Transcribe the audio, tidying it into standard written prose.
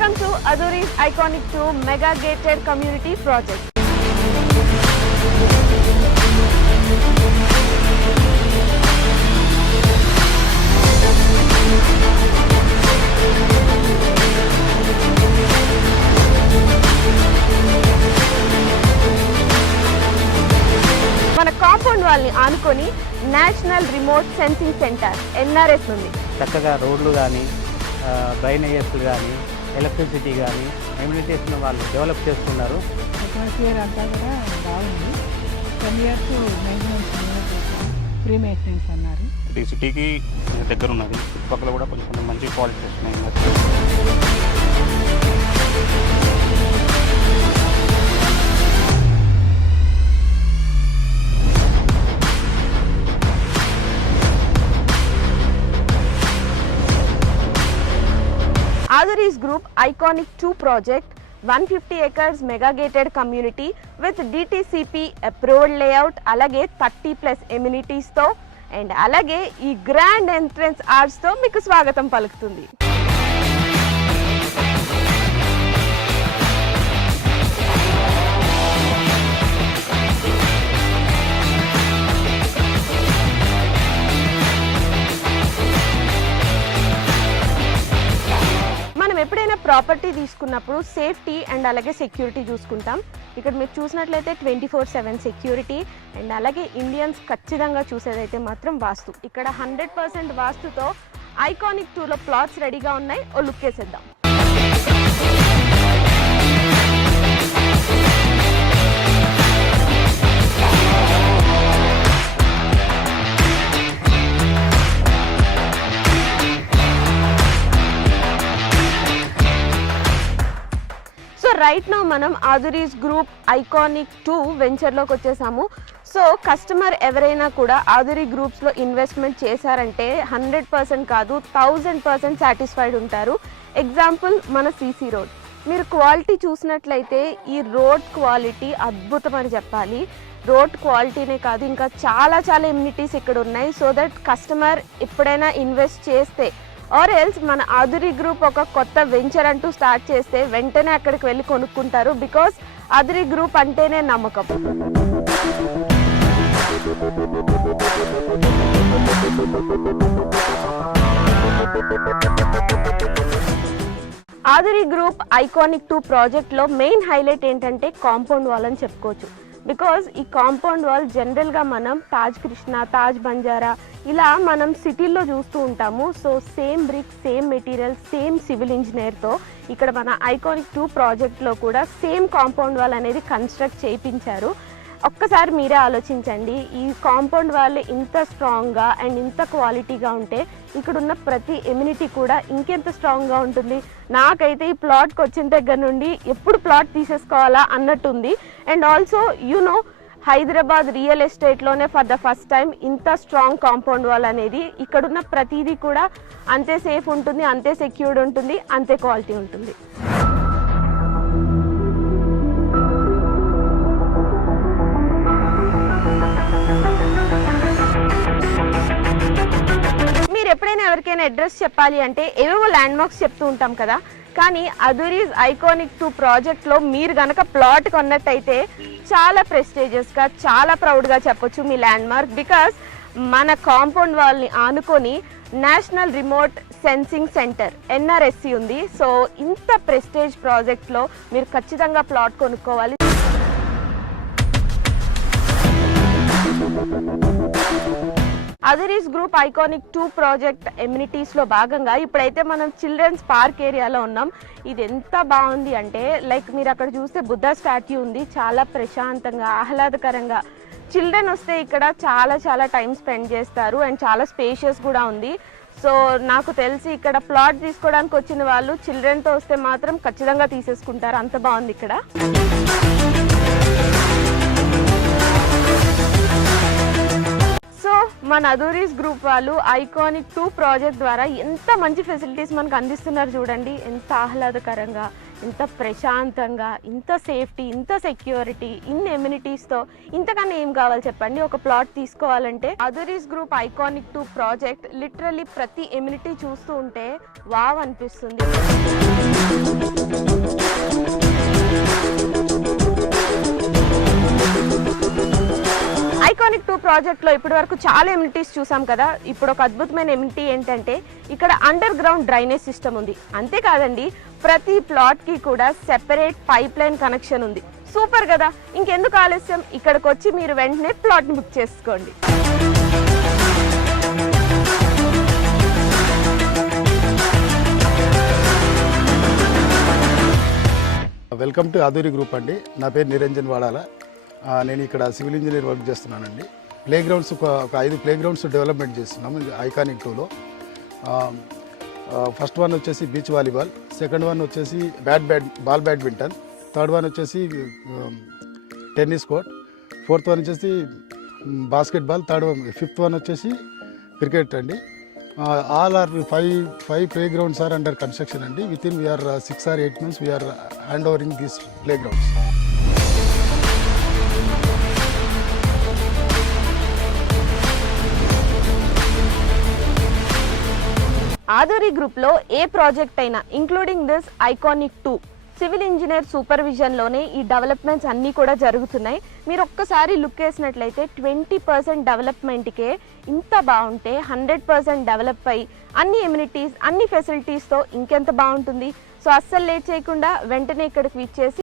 Welcome to Aduri's Iconic 2 Mega Gated Community Project. మన compound వాల్ని ఆనుకొని national remote sensing centre NRS ఉంది. చక్కగా రోడ్లు కానీ డ్రైనేజెస్ కానీ ఎలక్ట్రిసిటీ కానీ ఎమ్యూనిటీస్ను వాళ్ళు డెవలప్ చేస్తున్నారు. అట్మాస్ఫియర్ అంతా కూడా బాగుంది. 10 years మెయింటెనెన్స్ ఫ్రీ మెయింటెనెన్స్ అన్నారు. ఇది సిటీకి దగ్గర ఉన్నది. చుట్టుపక్కల కూడా కొంచెం మంచి క్వాలిటీ వస్తున్నాయి. Aduri's Group Iconic 2 project 150 acres mega gated community with DTCP approved layout alage 30+ amenities తో అండ్ అలాగే ఈ గ్రాండ్ ఎంట్రన్స్ ఆర్చ్ తో మీకు స్వాగతం పలుకుతుంది. ఎప్పుడైనా ప్రాపర్టీ తీసుకున్నప్పుడు సేఫ్టీ అండ్ అలాగే సెక్యూరిటీ చూసుకుంటాం. ఇక్కడ మీరు చూసినట్లయితే 24/7 సెక్యూరిటీ అండ్ అలాగే ఇండియన్స్ ఖచ్చితంగా చూసేదైతే మాత్రం వాస్తు. ఇక్కడ 100% వాస్తుతో ఐకానిక్ 2లో ప్లాట్స్ రెడీగా ఉన్నాయి. ఓ లుక్ వేసేద్దాం. రైట్ నౌ మనం ఆదురీస్ గ్రూప్ ఐకానిక్ 2 వెంచర్లోకి వచ్చేసాము. సో కస్టమర్ ఎవరైనా కూడా ఆదురీ గ్రూప్స్లో ఇన్వెస్ట్మెంట్ చేశారంటే 100% కాదు 1000% సాటిస్ఫైడ్ ఉంటారు. ఎగ్జాంపుల్ మన CC రోడ్. మీరు క్వాలిటీ చూసినట్లయితే ఈ రోడ్ క్వాలిటీ అద్భుతం అని చెప్పాలి. రోడ్ క్వాలిటీనే కాదు ఇంకా చాలా ఎమ్యూనిటీస్ ఇక్కడ ఉన్నాయి. సో దట్ కస్టమర్ ఎప్పుడైనా ఇన్వెస్ట్ చేస్తే ఆర్ ఎల్స్ మన ఆదురీ గ్రూప్ ఒక కొత్త వెంచర్ అంటూ స్టార్ట్ చేస్తే వెంటనే అక్కడికి వెళ్ళి కొనుక్కుంటారు. బికాస్ ఆదురీ గ్రూప్ అంటేనే నమ్మకం. ఆదురీ గ్రూప్ ఐకానిక్ 2 ప్రాజెక్ట్లో మెయిన్ హైలైట్ ఏంటంటే కాంపౌండ్ వాల్ అని చెప్పుకోవచ్చు. బికాజ్ ఈ కాంపౌండ్ వాల్ జనరల్గా మనం తాజ్ కృష్ణ, తాజ్ బంజారా ఇలా మనం సిటీల్లో చూస్తూ ఉంటాము. So same brick, same material, same civil ఇంజనీర్తో ఇక్కడ మన ఐకానిక్ 2 ప్రాజెక్ట్లో కూడా సేమ్ కాంపౌండ్ వాల్ అనేది కన్స్ట్రక్ట్ చేయించారు. ఒక్కసారి మీరే ఆలోచించండి, ఈ కాంపౌండ్ వాల్ ఇంత స్ట్రాంగ్గా అండ్ ఇంత క్వాలిటీగా ఉంటే ఇక్కడున్న ప్రతి ఎమ్యూనిటీ కూడా ఇంకెంత స్ట్రాంగ్గా ఉంటుంది. నాకైతే ఈ ప్లాట్కి వచ్చిన దగ్గర నుండి ఎప్పుడు ప్లాట్ తీసేసుకోవాలా అన్నట్టుంది. And also you know Hyderabad real ఎస్టేట్లోనే ఫర్ ద ఫస్ట్ టైం ఇంత స్ట్రాంగ్ కాంపౌండ్ వాల్ అనేది ఇక్కడున్న ప్రతిదీ కూడా అంతే సేఫ్ ఉంటుంది, అంతే సెక్యూర్డ్ ఉంటుంది, అంతే క్వాలిటీ ఉంటుంది. ఎప్పుడైనా ఎవరికైనా అడ్రస్ చెప్పాలి అంటే ఏవేవో ల్యాండ్ మార్క్స్ చెప్తూ ఉంటాం కదా, కానీ అదురీస్ ఐకానిక్ 2 ప్రాజెక్ట్లో మీరు గనక ప్లాట్ కొన్నట్టయితే చాలా ప్రెస్టీజియస్గా చాలా ప్రౌడ్గా చెప్పొచ్చు మీ ల్యాండ్ మార్క్. బికాస్ మన కాంపౌండ్ వాల్ని ఆనుకొని national remote sensing centre NRSC ఉంది. సో ఇంత ప్రెస్టేజ్ ప్రాజెక్ట్లో మీరు ఖచ్చితంగా ప్లాట్ కొనుక్కోవాలి. అదురీస్ గ్రూప్ ఐకానిక్ 2 ప్రాజెక్ట్ ఎమ్యూనిటీస్లో భాగంగా ఇప్పుడైతే మనం చిల్డ్రన్స్ పార్క్ ఏరియాలో ఉన్నాం. ఇది ఎంత బాగుంది అంటే లైక్ మీరు అక్కడ చూస్తే బుద్ధ స్టాట్యూ ఉంది. చాలా ప్రశాంతంగా ఆహ్లాదకరంగా చిల్డ్రన్ వస్తే ఇక్కడ చాలా టైం స్పెండ్ చేస్తారు అండ్ చాలా స్పేషియస్ కూడా ఉంది. సో నాకు తెలిసి ఇక్కడ ప్లాట్ తీసుకోవడానికి వచ్చిన వాళ్ళు చిల్డ్రన్తో వస్తే మాత్రం ఖచ్చితంగా తీసేసుకుంటారు. అంత బాగుంది ఇక్కడ. సో మన అదురీస్ గ్రూప్ వాళ్ళు ఐకానిక్ 2 ప్రాజెక్ట్ ద్వారా ఎంత మంచి ఫెసిలిటీస్ మనకు అందిస్తున్నారు చూడండి. ఎంత ఆహ్లాదకరంగా ఇంత ప్రశాంతంగా, ఇంత సేఫ్టీ, ఇంత సెక్యూరిటీ, ఇన్ని ఎమ్యూనిటీస్తో ఇంతకన్నా ఏం కావాలి చెప్పండి. ఒక ప్లాట్ తీసుకోవాలంటే అదురీస్ గ్రూప్ ఐకానిక్ 2 ప్రాజెక్ట్ లిటరల్లీ ప్రతి ఎమ్యూనిటీ చూస్తూ ఉంటే వావ్ అనిపిస్తుంది. ఐకానిక్ 2 ప్రాజెక్ట్లో ఇప్పటి వరకు చాలా ఎమ్యూనిటీస్ చూసాం కదా. ఇప్పుడు ఒక అద్భుతమైన ఎమ్యూనిటీ ఏంటంటే ఇక్కడ అండర్ గ్రౌండ్ డ్రైనేజ్ సిస్టమ్ ఉంది. అంతేకాదండి, ప్రతి ప్లాట్కి కూడా సెపరేట్ పైప్ లైన్ కనెక్షన్ ఉంది. సూపర్ కదా. ఇంకెందుకు ఆలస్యం, ఇక్కడికి వచ్చి మీరు వెంటనే ప్లాట్ని బుక్ చేసుకోండి. వెల్కమ్ టు అదూరి గ్రూప్ అండి. నా పేరు నిరంజన్ వాడాల. నేను ఇక్కడ సివిల్ ఇంజనీర్ వర్క్ చేస్తున్నానండి. ప్లే గ్రౌండ్స్ ఒక 5 ప్లే గ్రౌండ్స్ డెవలప్మెంట్ చేస్తున్నాము ఐకానిక్ 2లో. ఫస్ట్ వన్ వచ్చేసి బీచ్ వాలీబాల్, సెకండ్ వన్ వచ్చేసి బాల్ బ్యాడ్మింటన్, థర్డ్ వన్ వచ్చేసి టెన్నిస్ కోర్ట్, ఫోర్త్ వన్ వచ్చేసి బాస్కెట్బాల్, ఫిఫ్త్ వన్ వచ్చేసి క్రికెట్ అండి. All are 5 playgrounds are under construction అండి. Within we're 6 or 8 months we're hand overing these playgrounds. Aduri గ్రూప్లో ఏ project అయినా including this iconic 2 civil engineer సూపర్విజన్లోనే ఈ developments అన్నీ కూడా జరుగుతున్నాయి. మీరు ఒక్కసారి లుక్ వేసినట్లయితే 20% డెవలప్మెంట్కే ఇంత బాగుంటే 100% డెవలప్ అయ్యి అన్ని ఎమ్యూనిటీస్, అన్ని ఫెసిలిటీస్తో ఇంకెంత బాగుంటుంది. సో అస్సలు లేట్ చేయకుండా వెంటనే ఇక్కడికి విచ్చేసి